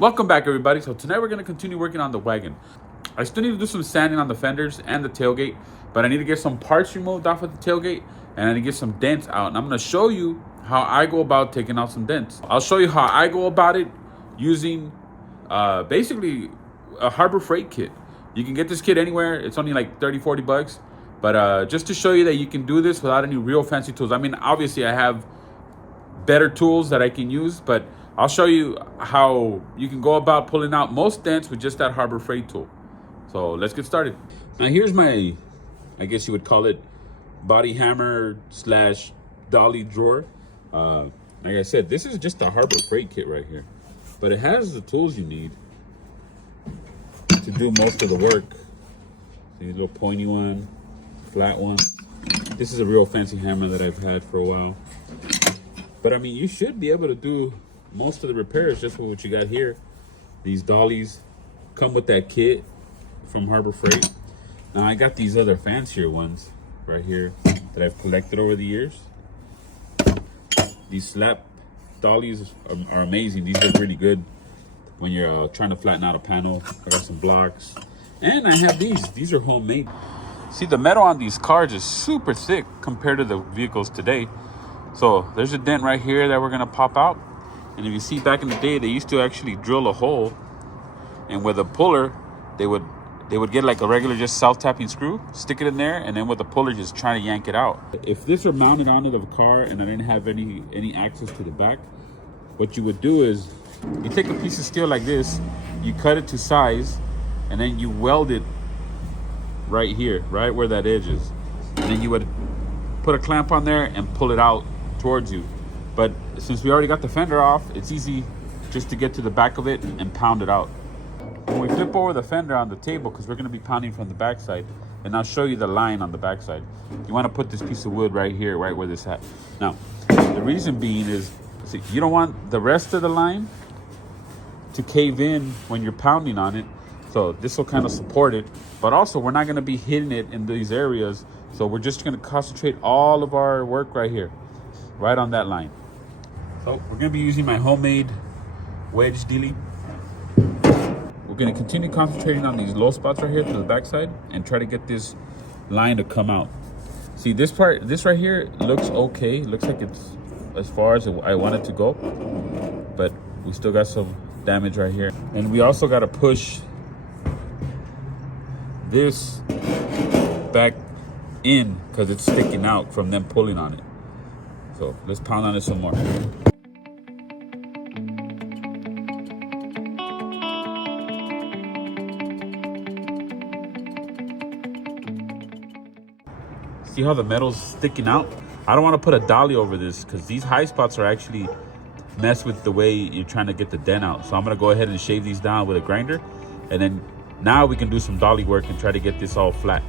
Welcome back, everybody. So tonight we're going to continue working on the wagon. I still need to do some sanding on the fenders and the tailgate, but I need to get some parts removed off of the tailgate, and I need to get some dents out. And I'm going to show you how I go about taking out some dents. I'll show you how I go about it using basically a Harbor Freight kit. You can get this kit anywhere. It's only like 30, 40 bucks. But just to show you that you can do this without any real fancy tools. I mean, obviously I have better tools that I can use, but I'll show you how you can go about pulling out most dents with just that Harbor Freight tool. So let's get started. Now here's my, I guess you would call it, body hammer slash dolly drawer. Like I said, this is just a Harbor Freight kit right here, but it has the tools you need to do most of the work. A little pointy one, flat one. This is a real fancy hammer that I've had for a while. But I mean, you should be able to do most of the repairs just with what you got here. These dollies come with that kit from Harbor Freight. Now I got these other fancier ones right here that I've collected over the years. These slap dollies are amazing. These are really good when you're trying to flatten out a panel. I got some blocks, and I have these. These are homemade. See, the metal on these cars is super thick compared to the vehicles today. So there's a dent right here that we're gonna pop out. And if you see, back in the day, they used to actually drill a hole, and with a puller, they would get like a regular just self-tapping screw, stick it in there, and then with the puller just try to yank it out. If this were mounted onto the car and I didn't have any access to the back, what you would do is you take a piece of steel like this, you cut it to size, and then you weld it right here, right where that edge is. And then you would put a clamp on there and pull it out towards you. But since we already got the fender off, it's easy just to get to the back of it and pound it out. When we flip over the fender on the table, because we're going to be pounding from the backside, and I'll show you the line on the backside, you want to put this piece of wood right here, right where this at. Now, the reason being is, see, you don't want the rest of the line to cave in when you're pounding on it. So this will kind of support it, but also we're not going to be hitting it in these areas. So we're just going to concentrate all of our work right here, right on that line. So we're going to be using my homemade wedge dealie. We're going to continue concentrating on these low spots right here to the backside and try to get this line to come out. See, this part, this right here looks okay. It looks like it's as far as I want it to go, but we still got some damage right here. And we also got to push this back in because it's sticking out from them pulling on it. So let's pound on it some more. See how the metal's sticking out? I don't want to put a dolly over this because these high spots are actually mess with the way you're trying to get the dent out. So I'm going to go ahead and shave these down with a grinder, and then now we can do some dolly work and try to get this all flat.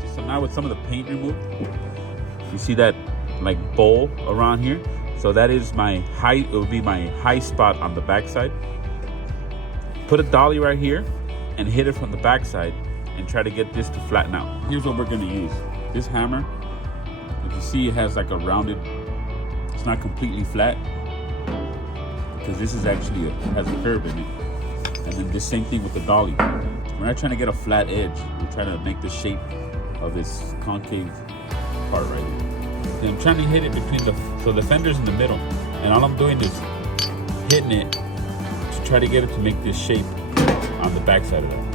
See, so now with some of the paint removed, you see that like bowl around here? So that is my high, it would be my high spot on the backside. Put a dolly right here and hit it from the backside and try to get this to flatten out. Here's what we're gonna use. This hammer, if you see, it has like a rounded, it's not completely flat because this is actually, has a curve in it. And then the same thing with the dolly. We're not trying to get a flat edge. We're trying to make the shape of this concave part right here. And I'm trying to hit it between so the fender's in the middle, and all I'm doing is hitting it to try to get it to make this shape on the backside of that.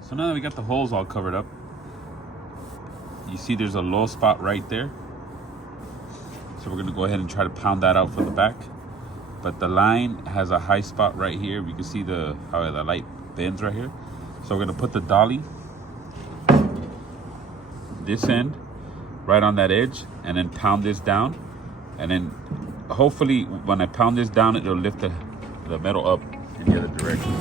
So now that we got the holes all covered up, you see there's a low spot right there. So we're gonna go ahead and try to pound that out for the back. But the line has a high spot right here. You can see how the light bends right here. So we're gonna put the dolly this end right on that edge and then pound this down. And then hopefully when I pound this down, it'll lift the metal up in the other direction.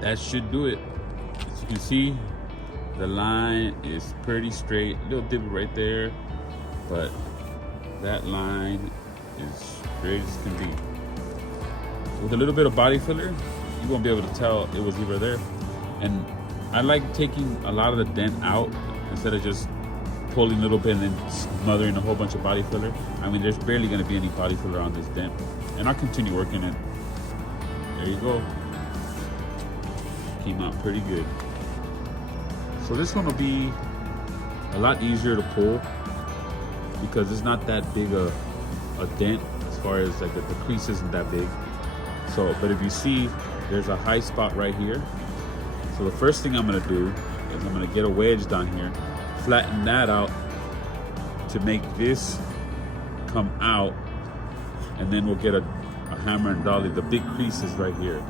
That should do it. As you can see, the line is pretty straight. A little divot right there, but that line is straight as can be. With a little bit of body filler, you won't be able to tell it was ever there. And I like taking a lot of the dent out instead of just pulling a little bit and then smothering a whole bunch of body filler. I mean, there's barely gonna be any body filler on this dent. And I'll continue working it. There you go. Came out pretty good. So this one will be a lot easier to pull because it's not that big a dent as far as like the crease isn't that big. So, but if you see, there's a high spot right here. So the first thing I'm gonna do is I'm gonna get a wedge down here, flatten that out to make this come out, and then we'll get a hammer and dolly. The big crease is right here.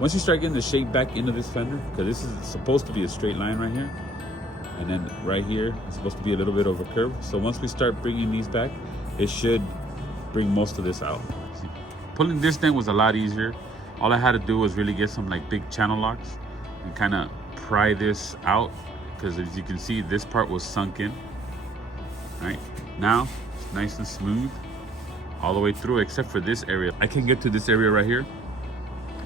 Once you start getting the shape back into this fender, because this is supposed to be a straight line right here, and then right here it's supposed to be a little bit of a curve. So once we start bringing these back, it should bring most of this out. See, pulling this dent was a lot easier. All I had to do was really get some like big channel locks and kind of pry this out, because as you can see, this part was sunk in. Right now it's nice and smooth all the way through, except for this area. I can get to this area right here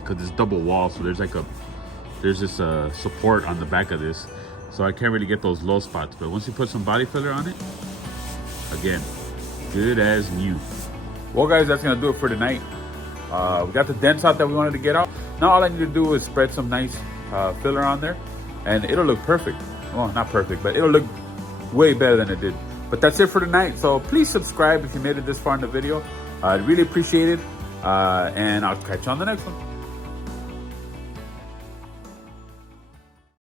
because it's double wall, so there's this support on the back of this, so I can't really get those low spots. But once you put some body filler on it, again, good as new. Well guys, that's gonna do it for tonight. We got the dents out that we wanted to get out. Now all I need to do is spread some nice filler on there and it'll look perfect. Well, not perfect, but it'll look way better than it did. But that's it for tonight. So please subscribe if you made it this far in the video. I'd really appreciate it. And I'll catch you on the next one.